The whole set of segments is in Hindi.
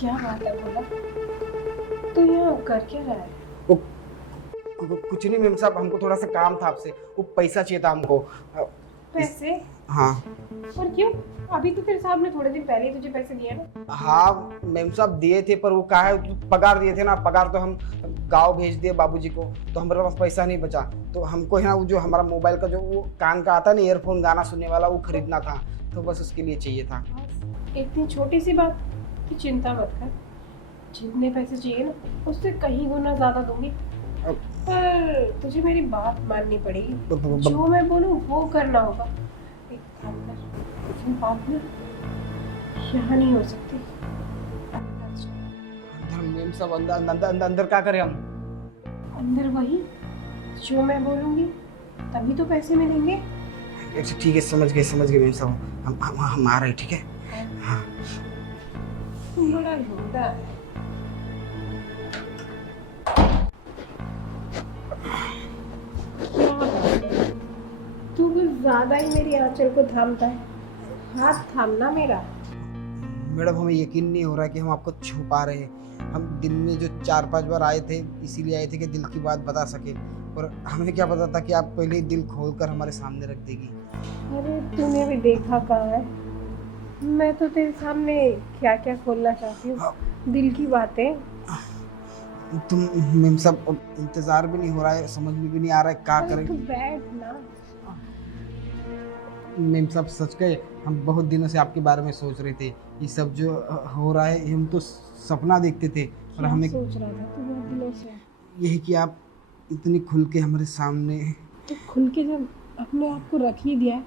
क्या बात है बोला? तू यहाँ कर क्या रहा है? वो कुछ नहीं मेम साहब, हमको थोड़ा सा काम था आपसे। वो पैसा चाहिए था हमको। पैसे? हाँ और क्यों? अभी तो तेरे साहब ने थोड़े दिन पहले ही तुझे पैसे दिए ना। हाँ मेम साहब दिए थे, पर वो कहा है पगार दिए थे ना, पगार तो हम गांव भेज दिए बाबूजी को, तो हमारे पास पैसा नहीं बचा। तो हमको है ना वो जो हमारा मोबाइल का जो वो कान का आता है ना ईयरफोन गाना सुनने वाला, वो खरीदना था, तो बस उसके लिए चाहिए था। इतनी छोटी सी बात की चिंता मत कर। जितने पैसे चाहिए ना उससे कहीं गुना ज्यादा दूंगी। पर तुझे मेरी बात माननी पड़ेगी। जो मैं बोलूं वो करना होगा। एक काम कर, ये बात ना यहाँ नहीं हो सकती। मेम साहब अंदर अंदर अंदर अंदर क्या करें हम? अंदर वही जो मैं बोलूंगी, तभी तो पैसे मिलेंगे। अच्छा ठीक है, समझ गए मेम साहब, हम आ रहे हैं, ठीक है। हाँ बड़ा घूमता है। तू कुछ ज्यादा ही मेरी आंचल को थामता है। हाथ थामना मेरा। मैडम, हमें यकीन नहीं हो रहा है कि हम आपको छुपा रहे हैं। हम दिन में जो 4-5 बार आए थे, इसीलिए आए थे कि दिल की बात बता सके, और हमें क्या पता था कि आप पहले ही दिल खोल कर हमारे सामने रख देगी। अरे तूने भी देखा कहाँ है, मैं तो तेरे सामने क्या क्या खोलना चाहती हूँ। दिल की बातें। तुम मेम साहब, अब इंतजार भी नहीं हो रहा है, समझ में भी नहीं आ रहा है क्या अरे करें। तू बैठ ना। मेम साहब सच कहे, हम बहुत दिनों से आपके बारे में सोच रहे थे। ये सब जो हो रहा है, हम तो सपना देखते थे, और क्या हमें सोच रहा था तू बहुत दिनों से? यही कि आप इतनी खुल के हमारे सामने। तो खुल के जब अपने आप को रख ही दिया है,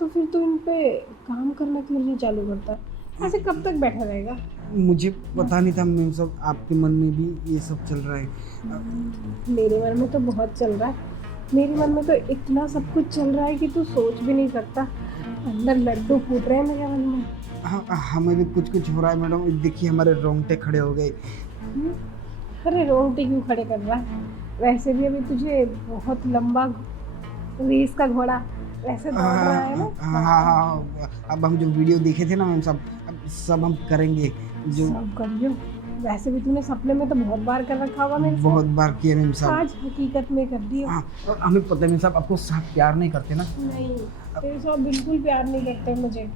तो फिर तू इन पे काम करना क्यों नहीं चालू करता? ऐसे कब तक बैठा रहेगा? मुझे पता नहीं था मेम साहब, आपके मन में भी ये सब चल रहा है। मेरे मन में तो बहुत चल रहा है। मेरे मन में तो इतना सब कुछ चल रहा है कि तू सोच भी नहीं सकता। अंदर लड्डू फूट रहे हैं मेरे मन में। हमें भी कुछ कुछ हो रहा है मैडम, देखिए हमारे रोंगटे खड़े हो गए। अरे रोंगटे क्यों खड़े कर रहा है? वैसे भी अभी तुझे बहुत लंबा रेस का घोड़ा वैसे दौड़ रहा है ना। हाँ, अब हम जो वीडियो देखे थे ना मैम साहब, अब सब हम करेंगे जो। सब करियो। वैसे भी तूने सपने में तो बहुत बार कर रखा होगा मेरे साथ। बहुत बार किया मैम साहब। आज हकीकत में कर दिया। हाँ, और हमें पता है मैम साहब, आपको साहब प्यार नहीं करते ना। नहीं, तेरे साथ बिल्कुल प्यार नहीं करते मुझे।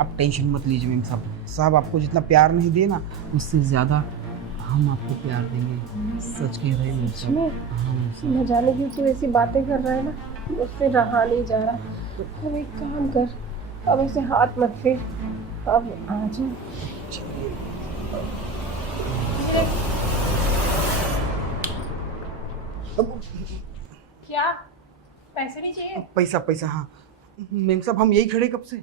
आप टेंशन मत लीजिए मैम साहब, साहब आपको जितना प्यार नहीं दिए ना, उससे ज़्यादा हम आपको प्यार देंगे। सच कह रहे हैं मैम साहब। हाँ मैम साहब। न जाने क्यों तू ऐसी बातें कर रहा है ना, उससे रहा नहीं जा रहा। अब एक काम कर, अब ऐसे हाथ मत फेर, अब आ जा। क्या पैसे नहीं चाहिए? पैसा पैसा, हाँ मैम साहब, हम यही खड़े कब से।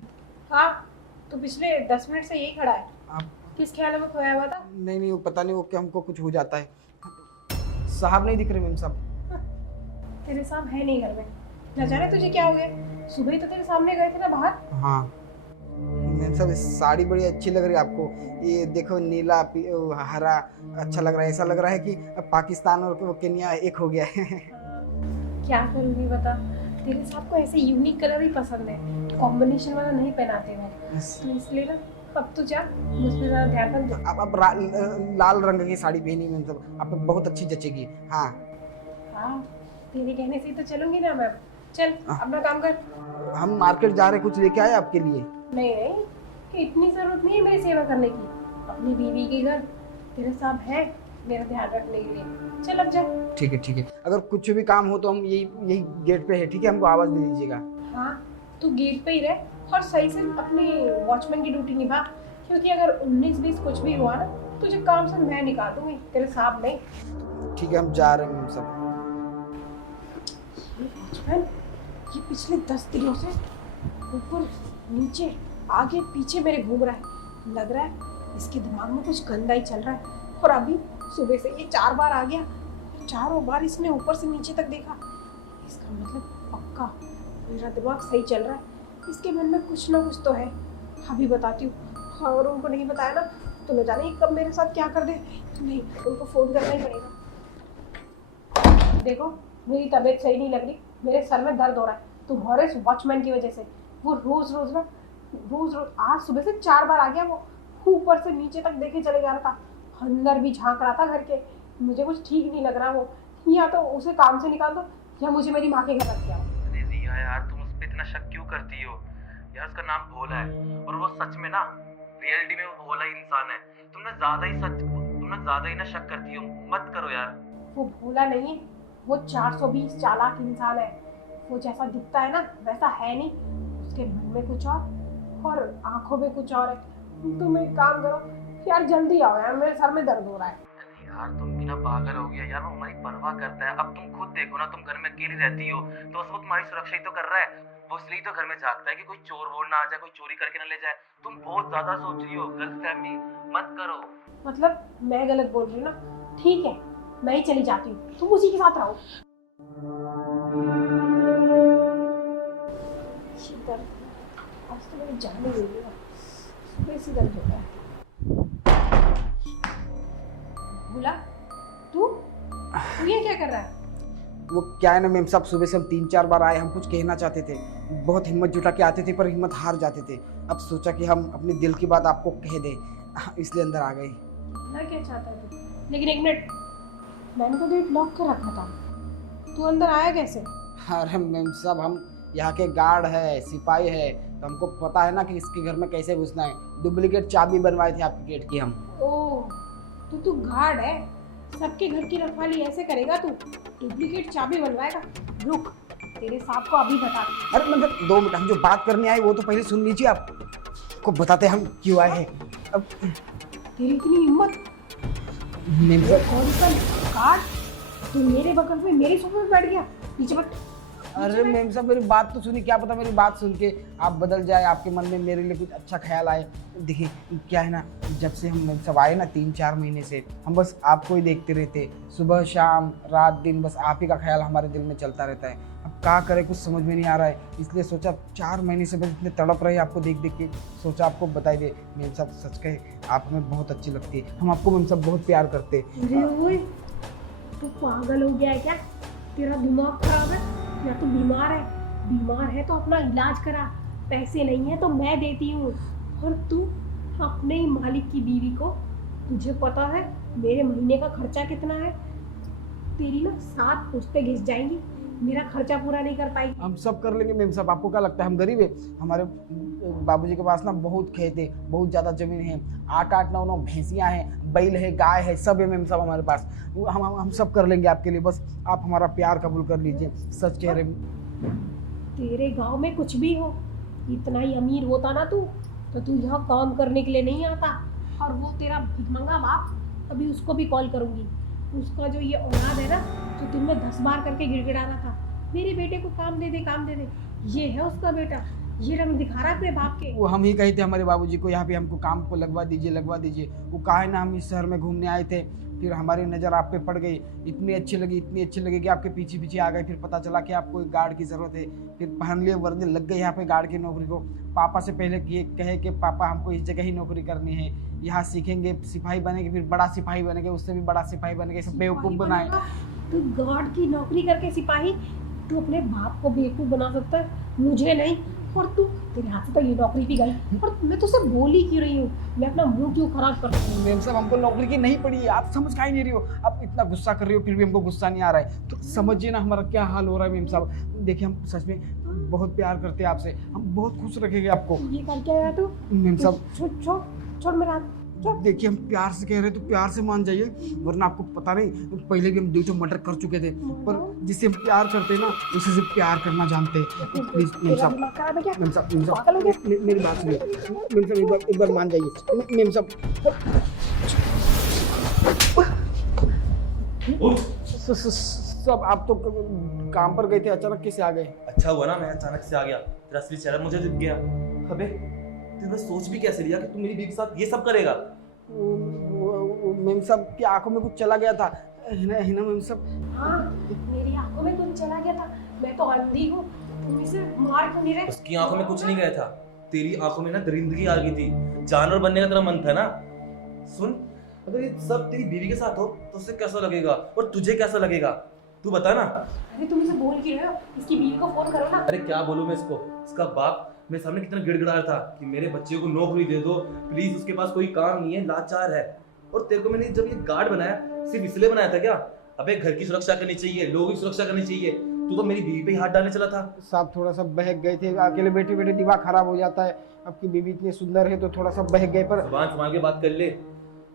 हाँ, तो पिछले 10 मिनट से यही खड़ा है। आप किस ख्याल में खोया हुआ था? नहीं, वो पता नहीं, वो क्या हमको कुछ हो जाता है। साहब नहीं दिख रहे मैम साहब। तेरे साहब है नहीं घर में। न जाने तुझे क्या हो गया। सुबह ही तो तेरे सामने गए थे ना बाहर। हाँ मैम साहब, साड़ी बड़ी अच्छी लग रही है आपको। ये देखो, नीला हरा अच्छा लग रहा है। ऐसा लग रहा है कि पाकिस्तान और वो केन्या एक हो गया है। क्या करूँगी बता, तेरे साहब को ऐसे यूनिक कलर ही पसंद है, कॉम्बिनेशन वाला नहीं पहनाते मैं, तो इसलिए ना अब तो जा, मुझ पे ज़्यादा ध्यान मत दे। अब लाल रंग की साड़ी पहनी मैम साहब, आप पे बहुत अच्छी जचेगी। हाँ हाँ, तेरे कहने से ही तो चलूंगी ना मैं। चल अपना काम कर। हम मार्केट जा रहे, कुछ लेके आए आपके लिए। नहीं नहीं, कि इतनी जरूरत नहीं है मेरी सेवा करने की। अपनी बीवी के घर तेरे साहब है मेरा ध्यान रखने के लिए। चल अब जा। ठीक है, अगर कुछ भी काम हो तो हम यही यही गेट पे है, ठीक है, हमको आवाज़ दे दीजिएगा। हाँ, तू गेट पे ही रह और सही से अपनी वॉचमैन की ड्यूटी निभा, क्योंकि अगर 19-20 कुछ भी हुआ ना, तुझे काम से मैं निकाल दूंगी, तेरे साहब नहीं। ठीक है, हम जा रहे हैं मैम साहब। वॉचमैन ये पिछले 10 दिनों से ऊपर नीचे आगे पीछे मेरे घूम रहा है। लग रहा है इसके दिमाग में कुछ गंदा ही चल रहा है। और अभी सुबह से ये 4 बार आ गया, 4 बार इसने ऊपर से नीचे तक देखा। इसका मतलब पक्का मेरा दिमाग सही चल रहा है। इसके मन में कुछ ना कुछ तो है। अभी बताती हूँ। और उनको नहीं बताया ना तो न जाने कब मेरे साथ क्या कर दे। नहीं, उनको फ़ोन करना ही पड़ेगा। देखो, मेरी तबीयत सही नहीं लग रही, मेरे सर में दर्द हो रहा है तुम्हारे वॉचमैन की वजह से। वो रोज रोज आज सुबह से 4 बार आ गया वो ऊपर से नीचे तक देखे चले जा रहा था, अंदर भी झांक रहा था घर के। मुझे कुछ ठीक नहीं लग रहा वो, या तो उसे काम से निकाल दो या मुझे मेरी माँ के घर रख के आओ। अरे रिया यार, तुम उस पे इतना शक क्यों करती हो यार? उसका नाम भोला है और वो सच में ना रियलिटी में वो भोला ही इंसान है। तुमने ज्यादा ही ना शक करती हो, मत करो यार। वो भोला नहीं है, वो 420 चालाक इंसान है। वो जैसा दिखता है ना वैसा है नहीं, उसके मन में कुछ और आंखों में कुछ और है। तुम एक काम करो यार, जल्दी आओ यार, मेरे सर में दर्द हो रहा है। अरे यार तुम भी ना पागल हो गया यार, वो हमारी परवाह करता है। अब तुम खुद देखो ना, तुम घर में अकेली रहती हो तो बस वो तुम्हारी सुरक्षा ही तो कर रहा है। वो इसलिए तो घर में झांकता है कि कोई चोर वोर ना आ जाए, कोई चोरी करके ना ले जाए। तुम बहुत ज्यादा सोच रही हो, गलतफहमी मत करो। मतलब मैं गलत बोल रही हूँ ना? ठीक है, मैं ही चली जाती हूँ, तुम उसी के साथ रहो। शीतल, आज तो मेरी जान ही गई है, सुबह से दर्द हो रहा है। भोला, तू ये क्या कर रहा है? वो क्या है ना मैम साहब, सुबह से हम 3-4 बार आए, हम कुछ कहना चाहते थे, बहुत हिम्मत जुटा के आते थे पर हिम्मत हार जाते थे। अब सोचा कि हम अपने दिल की बात आपको कह दें, इसलिए अंदर आ गए। मैं क्या चाहता है तू? लेकिन एक मिनट, मैंने तो गेट लॉक कर रखा था, तू अंदर आया कैसे? अरे मैम साहब, हम यहाँ के गार्ड है, सिपाही है, तो हमको पता है ना कि इसके घर में कैसे घुसना है। डुप्लीकेट चाबी बनवाए थे आपके गेट की हम। ओह, तो तू गार्ड है? सबके घर की रखवाली ऐसे करेगा तू? डुप्लीकेट चाबी बनवाएगा? रुक, तेरे साहब को अभी बता। अरे मतलब 2 मिनट, हम जो बात करने आए वो तो पहले सुन लीजिए। आपको बताते हम क्यों आए हैं। अब तेरी इतनी हिम्मत? मैम साहब, कौन सा गार्ड? तू मेरे बगल में मेरे सोफे पे बैठ गया? नीचे बैठ। अरे मैम साहब, मेरी बात तो सुनिए। क्या पता मेरी बात सुन के आप बदल जाए, आपके मन में मेरे लिए कुछ अच्छा ख्याल आए। देखिए क्या है ना, जब से हम सब आए ना 3-4 महीने से, हम बस आपको ही देखते रहते, सुबह शाम रात दिन, बस आप ही का ख्याल हमारे दिल में चलता रहता है। अब क्या करें, कुछ समझ में नहीं आ रहा है, इसलिए सोचा 4 महीने से बस इतने तड़प रहे आपको देख देख के, सोचा आपको बताई दे। मैम साहब सच कहे, आप हमें बहुत अच्छी लगती है, हम आपको मैम साहब बहुत प्यार करते हैं। अरे ओए, तू पागल हो गया है क्या? तेरा दिमाग खराब है या तू बीमार है? बीमार है तो अपना इलाज करा, पैसे नहीं है तो मैं देती हूँ। और तू अपने ही मालिक की बीवी को, तुझे पता है मेरे महीने का खर्चा कितना है? तेरी ना 7 पुश्तें घिस जाएंगी, मेरा खर्चा पूरा नहीं कर पाएगी। हम सब कर लेंगे मैम साहब, आपको क्या लगता है हम गरीब है? हमारे बाबूजी के पास ना बहुत खेत है, बहुत ज़्यादा ज़मीन है, 8-8, 9-9 भैंसियाँ हैं, बैल है, गाय है, सब है मैम साहब हमारे पास। हम सब कर लेंगे आपके लिए, बस आप हमारा प्यार कबूल कर लीजिए। सच कह रहे। तेरे गांव में कुछ भी हो, इतना ही अमीर होता ना तू, तो तू यहाँ काम करने के लिए नहीं आता। और वो तेरा भिखमंगा बाप, अभी उसको भी कॉल करूँगी। उसका जो ये औलाद है ना, जो दिन में 10 बार करके गिड़गिड़ा रहा था, मेरे बेटे को काम दे दे, काम दे दे, ये है उसका बेटा। ये रंग दिखा रहा है अपने बाप के। वो हम ही कहे थे हमारे बाबूजी को, यहाँ पे हमको काम को लगवा दीजिए। वो कहा है ना, हम इस शहर में घूमने आए थे, फिर हमारी नज़र आप पे पड़ गई, इतनी अच्छी लगी कि आपके पीछे पीछे आ गए। फिर पता चला कि आपको एक गार्ड की ज़रूरत है, फिर पहन लिए वर्दी, लग गए यहाँ पे गार्ड की नौकरी को। पापा से पहले कहे कि पापा हमको इस जगह ही नौकरी करनी है, यहाँ सीखेंगे, सिपाही बनेंगे, फिर बड़ा सिपाही बनेंगे, उससे भी बड़ा सिपाही बनेंगे, सब बेवकूफ़ बनाए। तू गार्ड की नौकरी करके सिपाही? तू अपने बाप को बेवकूफ़ बना सकता है, मुझे नहीं। और तू, तेरे हाथ से तो ये नौकरी भी गई, और मैं तुझसे बोली क्यों रही हूँ? मैं अपना मुंह क्यों खराब करती हूँ? मैम साहब, हमको नौकरी की नहीं पड़ी है, आप समझ का ही नहीं रही हो। आप इतना गुस्सा कर रही हो, फिर भी हमको गुस्सा नहीं आ रहा है, तो समझिए ना हमारा क्या हाल हो रहा है। मैम साहब देखिए, हम सच में बहुत प्यार करते हैं आपसे, हम बहुत खुश रखेंगे आपको। ये कर क्या रहा तू? मैम साहब छोड़ मेरा हाथ। देखिए, हम प्यार से कह रहे हैं तो प्यार से मान जाइए, वरना आपको पता नहीं, पहले भी हम 2 मर्डर कर चुके थे, पर जिससे हम प्यार करते हैं ना, उसी से प्यार करना जानते हैं। प्लीज मैम साहब, मैम साहब मेरी बात सुनिए। मैम साहब एक बार मान जाइए। मैम साहब सब, आप तो काम पर गए थे, अचानक कैसे आ गए? अच्छा हुआ ना मैं अचानक से आ गया, तेरा असली चेहरा मुझे दिख गया। अबे तूने सोच भी कैसे लिया कि तू मेरी बीवी के साथ ये सब करेगा? मैम साहब की आंखों में कुछ चला गया था, है ना मैम साहब? हाँ, मेरी आंखों में कुछ चला गया था, मैं तो अंधी हूँ, तुम इसे मार क्यों नहीं रहे? उसकी आंखों में कुछ नहीं गया था, तेरी आंखों में ना दरिंदगी आ गई थी, जानवर बनने का तेरा मन था ना। सुन, अगर ये सब तेरी बीवी के साथ हो तो उसे कैसा लगेगा और तुझे कैसा लगेगा, तू बता ना। अरे तुम इसे बोल क्यों रहे हो? इसकी बीवी को फोन करो ना। अरे क्या बोलूं मैं इसको? इसका बाप मेरे सामने कितना गिड़गिड़ा रहा था कि मेरे बच्चे को नौकरी दे दो प्लीज, उसके पास कोई काम नहीं है, लाचार है। और तेरे को मैंने जब ये गार्ड बनाया सिर्फ इसलिए बनाया था क्या? अबे घर की सुरक्षा करनी चाहिए, लोगों की सुरक्षा करनी चाहिए, तू तो मेरी बीवी पे ही हाथ डालने चला था। साहब थोड़ा सा बहक गए थे, अकेले बैठे बैठे दिमाग खराब हो जाता है। आपकी बीवी इतनी सुंदर है तो थोड़ा सा बहक गए, पर जुबान संभाल के बात कर ले।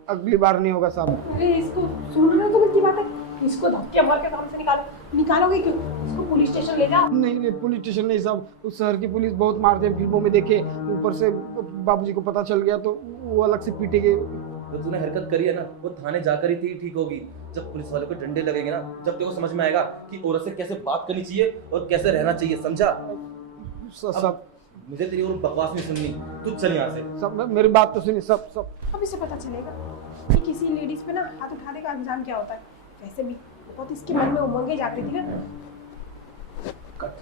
अगली बार नहीं होगा साहब। अरे इसको सुन रहे हो तुम इसकी बातें? इसको धक्के मार के काम से निकालो। निकालोगे क्यों? इसको पुलिस स्टेशन ले जाओ। नहीं नहीं, पुलिस स्टेशन नहीं साहब, उस शहर की पुलिस बहुत मारते हैं, फिल्मों में देखे। ऊपर से बाबूजी को पता चल गया तो वो अलग से पीटेंगे। जो तूने हरकत करी है ना वो थाने जाकर ही ठीक होगी। जब पुलिस वालों को डंडे लगेंगे ना, जब तेरे को समझ में आएगा कि औरत से कैसे बात करनी चाहिए और कैसे रहना चाहिए, समझा? सब मुझे तेरी और बकवास नहीं सुननी, तू चल यहाँ से। सब मेरी बात तो सुनिए। सब अब इसे पता चलेगा कि किसी लेडीज पे ना हाथ उठाने का अंजाम क्या होता है। वैसे भी बहुत इसके मन में उमंगे जाती थी ना। कट।